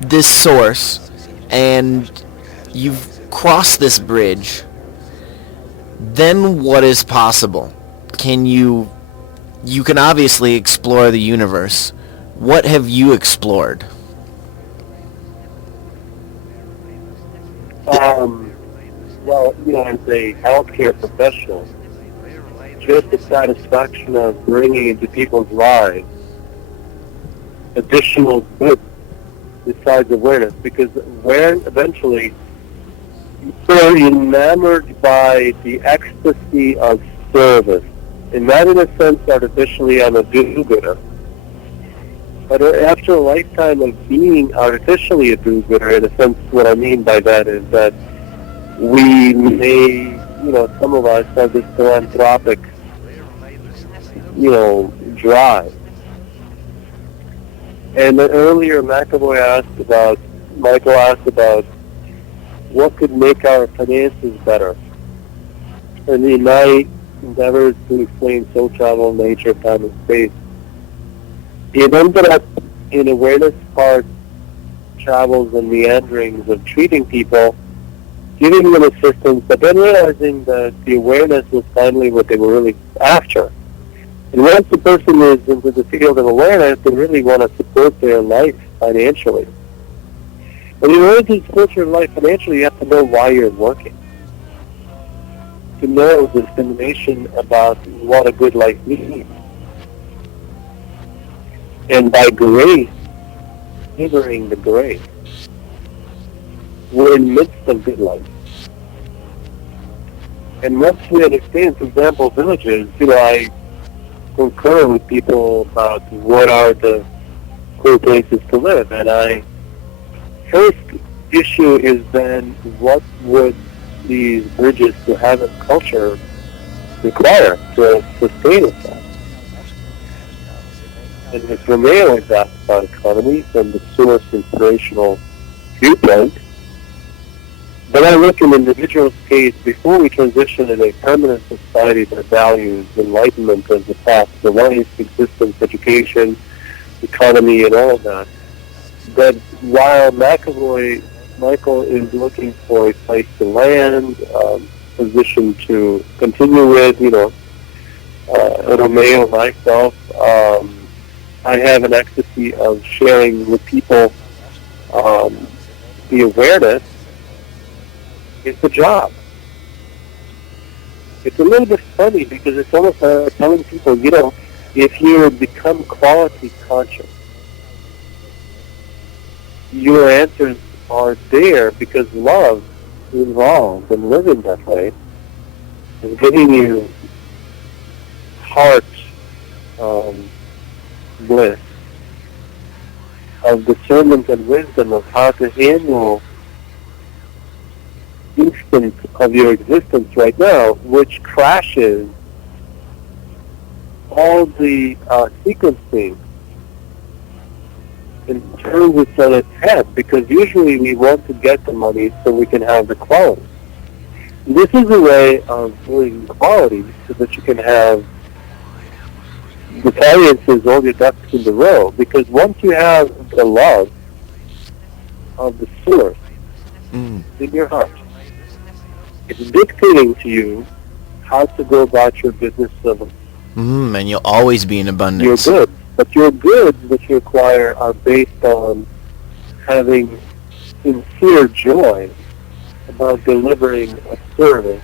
this source and you've crossed this bridge, then what is possible? You can obviously explore the universe. What have you explored? Well, as a healthcare professional, just the satisfaction of bringing into people's lives additional good besides awareness, because eventually we're enamored by the ecstasy of service, and not in a sense artificially I'm a do-gooder, but after a lifetime of being artificially a do-gooder, in a sense what I mean by that is that we may, some of us have this philanthropic, drive. And then earlier Michael asked about what could make our finances better. And in my endeavors to explain soul travel, nature, time, and space, it ended up in awareness part travels and meanderings of treating people, giving them assistance, but then realizing that the awareness was finally what they were really after. And once the person is into the field of awareness, they really want to support their life financially. But in order to support your life financially, you have to know why you're working. To know the discrimination about what a good life means. And by grace, favoring the grace, we're in the midst of good life. And once we understand, for example, villages, I concur with people about what are the cool places to live. And first issue is then what would these bridges to heaven culture require to sustain itself? And as Romeo is asked about economy from the source inspirational viewpoint, but I look in the individual's case before we transition in a permanent society that values enlightenment as the path to life, existence, education, economy, and all of that. That while Michael is looking for a place to land, position to continue with, Romeo, myself, I have an ecstasy of sharing with people the awareness. It's a job. It's a little bit funny because it's almost like telling people, if you become quality conscious, your answers are there because love involved in living that way is giving you heart bliss of discernment and wisdom of how to handle instant of your existence right now, which crashes all the sequencing and turns it on its head, because usually we want to get the money so we can have the quality. This is a way of doing quality so that you can have the sciences, all your ducks in the row, because once you have the love of the source in your heart, it's dictating to you how to go about your business of and you'll always be in abundance. your goods. But your goods which you acquire are based on having sincere joy about delivering a service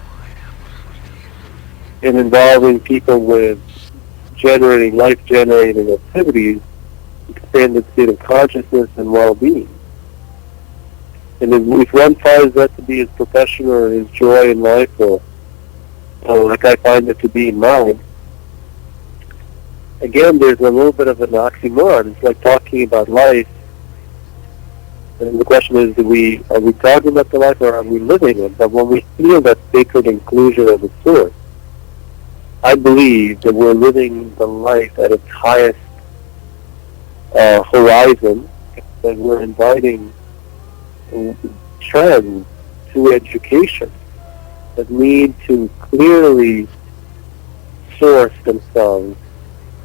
and involving people with life-generating activities, expanded state of consciousness and well-being. And if one finds that to be his profession or his joy in life, or like I find it to be in mine, again, there's a little bit of an oxymoron. It's like talking about life, and the question is, are we talking about the life or are we living it? But when we feel that sacred inclusion of the source, I believe that we're living the life at its highest horizon, that we're inviting trends to education that need to clearly source themselves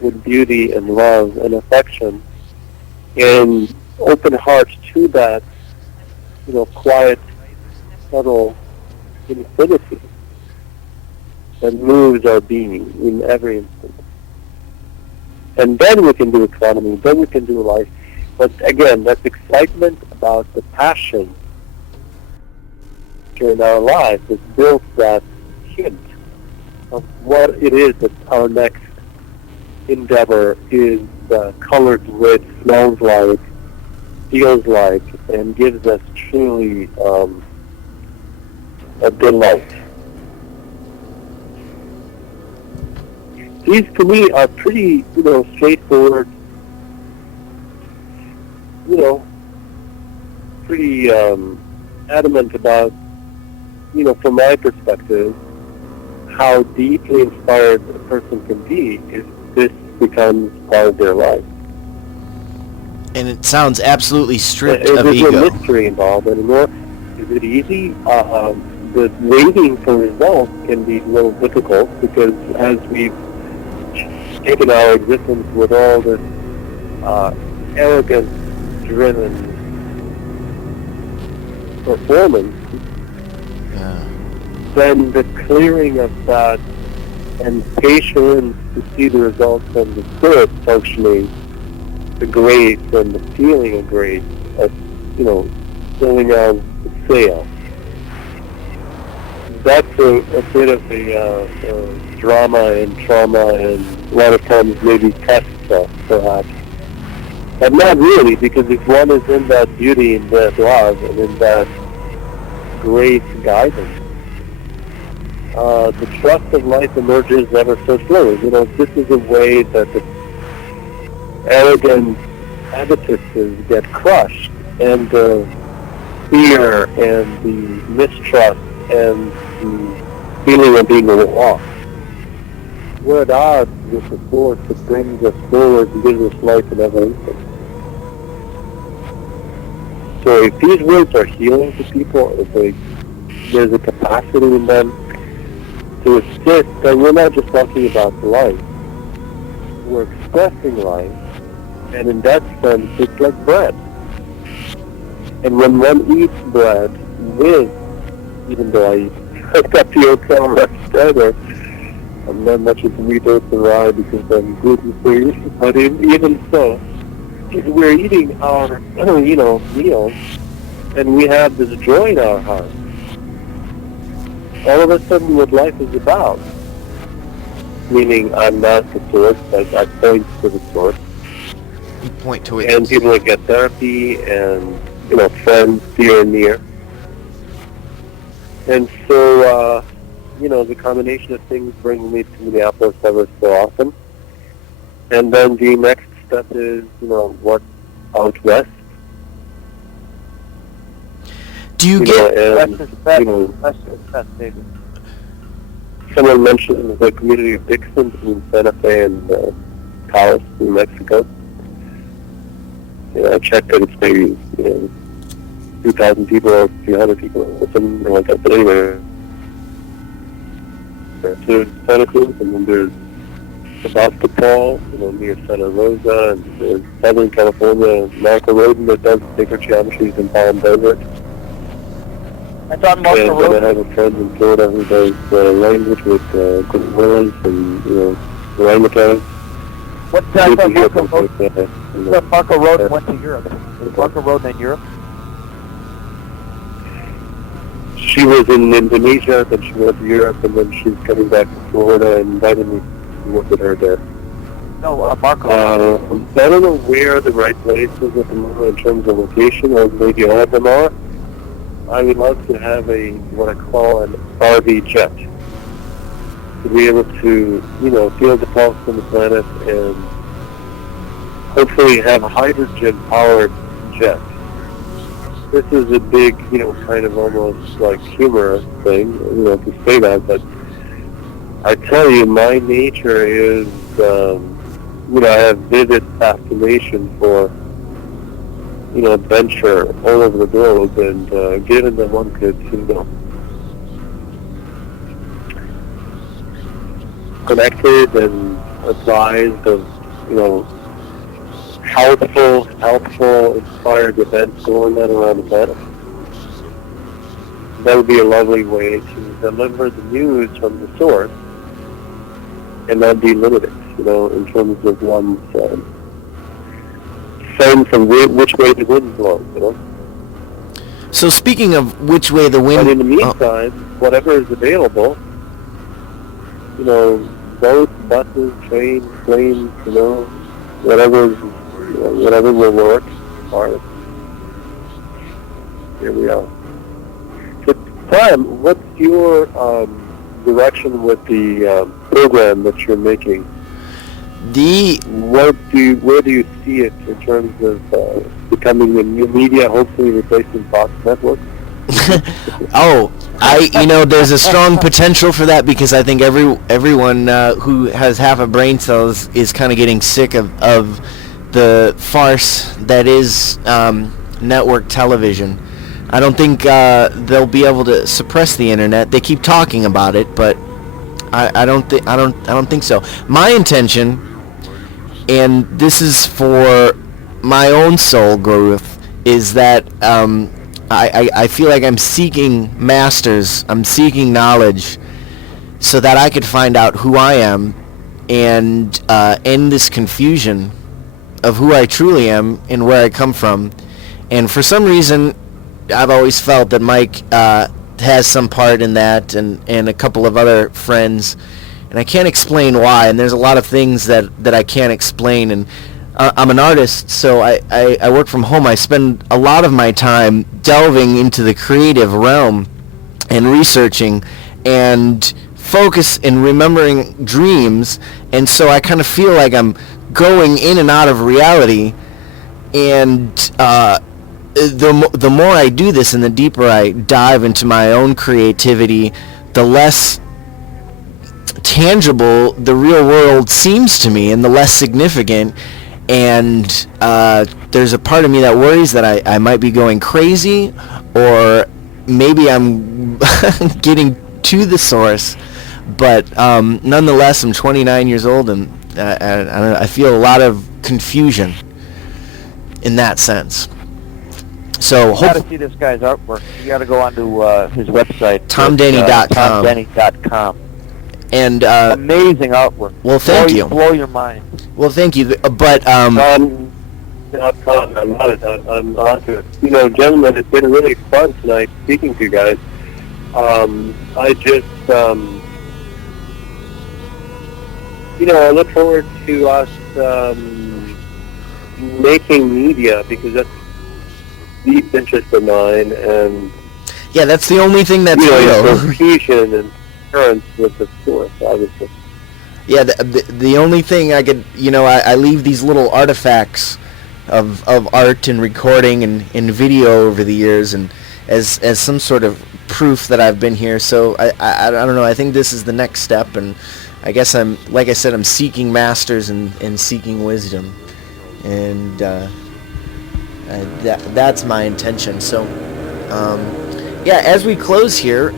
with beauty and love and affection, and open hearts to that, quiet, subtle infinity that moves our being in every instant. And then we can do economy, then we can do life. But again, that's excitement about the passion in our lives that builds that hint of what it is that our next endeavor is colored with, smells like, feels like, and gives us truly a delight. These to me are pretty, straightforward, pretty adamant about, from my perspective, how deeply inspired a person can be if this becomes part of their life. And it sounds absolutely stripped of There's ego. no mystery involved anymore. Is it easy? the waiting for results can be a little difficult because as we've taken our existence with all this arrogance-driven performance, then the clearing of that and patience to see the results from the spirit functioning, the grace and the feeling of grace, of, filling out the sail. That's a bit of a drama and trauma, and a lot of times maybe tests us, perhaps. But not really, because if one is in that beauty, in that love, and in that grace guidance, the trust of life emerges ever so slowly. This is a way that the arrogant egotists get crushed, and the fear and the mistrust and the feeling of being lost. We're at odds with the force that brings us forward and gives us life and evolution. So if these words are healing to people, if there's a capacity in them to assist, then we're not just talking about life. We're expressing life, and in that sense, it's like bread. And when one eats bread with, even though I tapioca or bread, I'm not much into wheat, oats, and rye because I'm gluten-free, but even so, if we're eating our, meals, and we have this joy in our heart, all of a sudden what life is about, meaning I'm not the source, I point to the source. You point to it. And people that get therapy and, friends dear and near. And so, the combination of things brings me to Minneapolis ever so often. And then the next step is, what out west. Do you get... Someone mentioned the community of Dixon between Santa Fe and Taos, New Mexico. I checked that it's maybe 2,000 people or 300 people or something like that. But anyway, there's Santa Cruz, and then there's Sebastopol, near Santa Rosa, and there's Southern California, Marco Rodin that does sacred geometries in Palm Desert. I thought Marco Rodin... And I have a friend in Florida who does language with gorillas and, orangutans. What type of Marco Rodin went to Europe? Was Marco Rodin in Europe? She was in Indonesia, then she went to Europe, and then she's coming back to Florida and invited me to work with her there. No, Marco. I don't know where the right place is at the moment in terms of location, or maybe all of them are. I would love to have what I call an RV jet. To be able to, feel the pulse on the planet and hopefully have a hydrogen-powered jet. This is a big, kind of almost like humorous thing, to say that, but I tell you, my nature is, I have vivid fascination for, adventure all over the globe, and given that one could, connected and advised of, helpful, inspired events going on around the planet. That would be a lovely way to deliver the news from the source and not be limited, in terms of one's sense of which way the wind blows, So speaking of which way the wind... But in the meantime, whatever is available, boats, buses, trains, planes, whatever will work, hard. Here we are. So, Tom, what's your direction with the program that you're making? Where do you see it in terms of becoming the new media, hopefully replacing Fox Network? There's a strong potential for that, because I think everyone who has half a brain cell is kind of getting sick of the farce that is network television. I don't think they'll be able to suppress the internet. They keep talking about it, but I don't think so. My intention, and this is for my own soul growth, is that I feel like I'm seeking masters. I'm seeking knowledge so that I could find out who I am and end this confusion of who I truly am and where I come from. And for some reason, I've always felt that Mike has some part in that, and a couple of other friends. And I can't explain why, and there's a lot of things that I can't explain. And I'm an artist, so I work from home. I spend a lot of my time delving into the creative realm and researching and focus and remembering dreams. And so I kind of feel like I'm going in and out of reality. And the more I do this and the deeper I dive into my own creativity, the less tangible the real world seems to me and the less significant. And there's a part of me that worries that I might be going crazy, or maybe I'm getting to the source. But nonetheless, I'm 29 years old, and I feel a lot of confusion in that sense. So you got to see this guy's artwork. You got to go onto his website, TomDenney.com. TomDenney.com. And amazing artwork. Well, thank you. Blow your mind. Well, thank you. But I'm on it. You know, gentlemen, it's been really fun tonight speaking to you guys. I just, you know, I look forward to us making media, because that's deep interest of mine, and yeah, that's the only thing that's real. Cohesion and currents with the source, obviously. Yeah, the only thing I could, you know, I leave these little artifacts of art and recording and video over the years, and as some sort of proof that I've been here. So I don't know. I think this is the next step, and I guess I'm, like I said, I'm seeking masters and seeking wisdom, and that's my intention. So yeah, as we close here,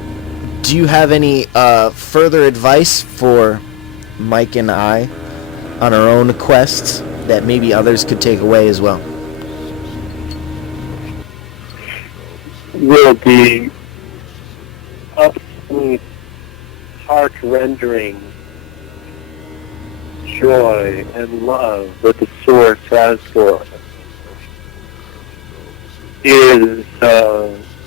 do you have any further advice for Mike and I on our own quests that maybe others could take away as well? Will the absolute heart-rendering joy and love that the Source has for us is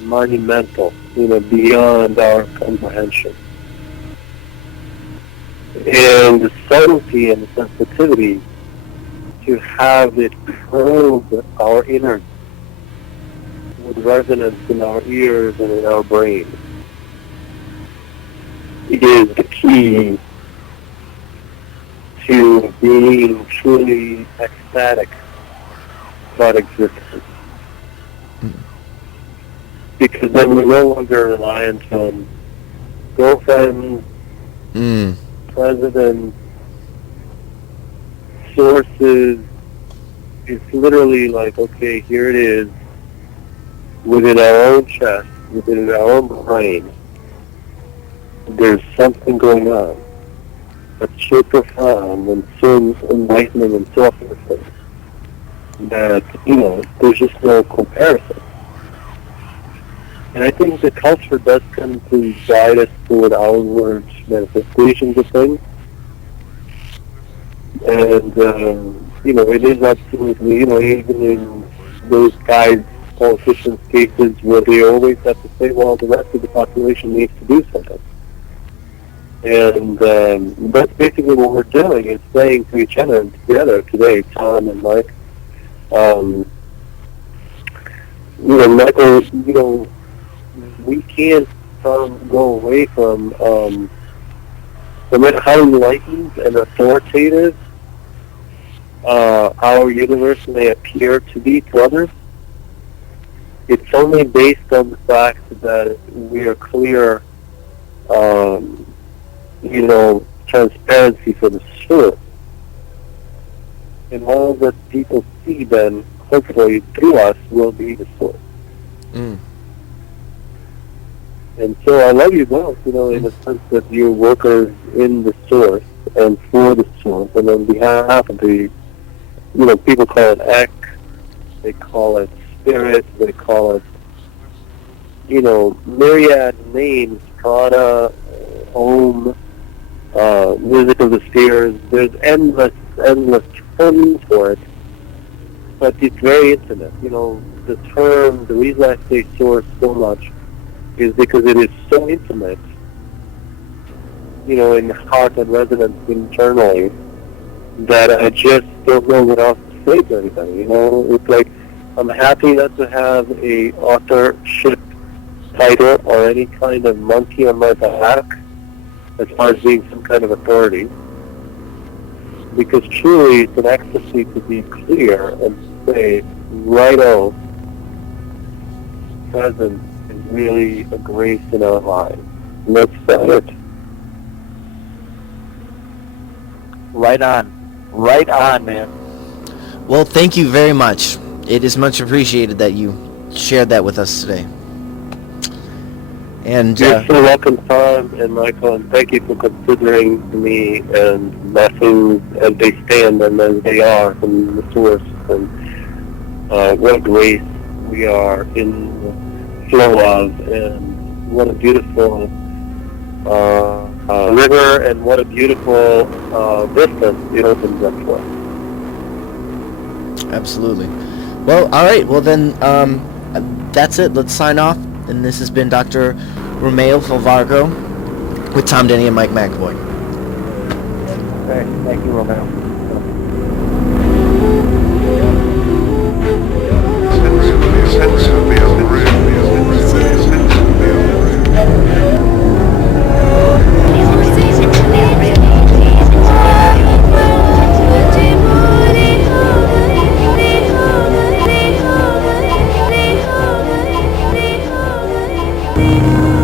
monumental, you know, beyond our comprehension. And the subtlety and the sensitivity to have it probe our innards with resonance in our ears and in our brains is the key to being truly ecstatic about existence. Because then we're no longer reliant on girlfriends, presidents, sources. It's literally like, okay, here it is, within our own chest, within our own brain. There's something going on that's so profound and so enlightening and so uplifting that, you know, there's just no comparison. And I think the culture does tend to guide us toward outward manifestations of things. And, you know, it is absolutely, you know, even in those guys, politicians' cases where they always have to say, well, the rest of the population needs to do something. And that's basically what we're doing, is saying to each other together today, Tom and Mike. You know, Michael, you know, we can't go away from, no matter how enlightened and authoritative our universe may appear to be to others, it's only based on the fact that we are clear, you know, transparency for the source. And all that people see then, hopefully, through us, will be the source. And so I love you both, in the sense that you're workers in the source and for the source, and on behalf of the, people call it X, they call it spirit, they call it, myriad names, Prana, Om, music of the spheres. There's endless terms for it, but it's very intimate. The reason I say source so much is because it is so intimate, in heart and resonance internally, that I just don't know what else to say to anybody. It's like I'm happy not to have a authorship title or any kind of monkey on my back as far as being some kind of authority, because truly it's an ecstasy to be clear and say, righto, presence is really a grace in our lives. And that's it. Right on. Right on, man. Well, thank you very much. It is much appreciated that you shared that with us today. And you're so welcome, Tom and Michael, and thank you for considering me and blessings as they stand and as they are from the source. And what a grace we are in the flow of, and what a beautiful river, and what a beautiful vista it opens up for us. Absolutely. Well, all right. Well, then, that's it. Let's sign off. And this has been Dr. Romeo Falvarko with Tom Denney and Mike McEvoy. Okay. Thank you, Romeo. Thank you.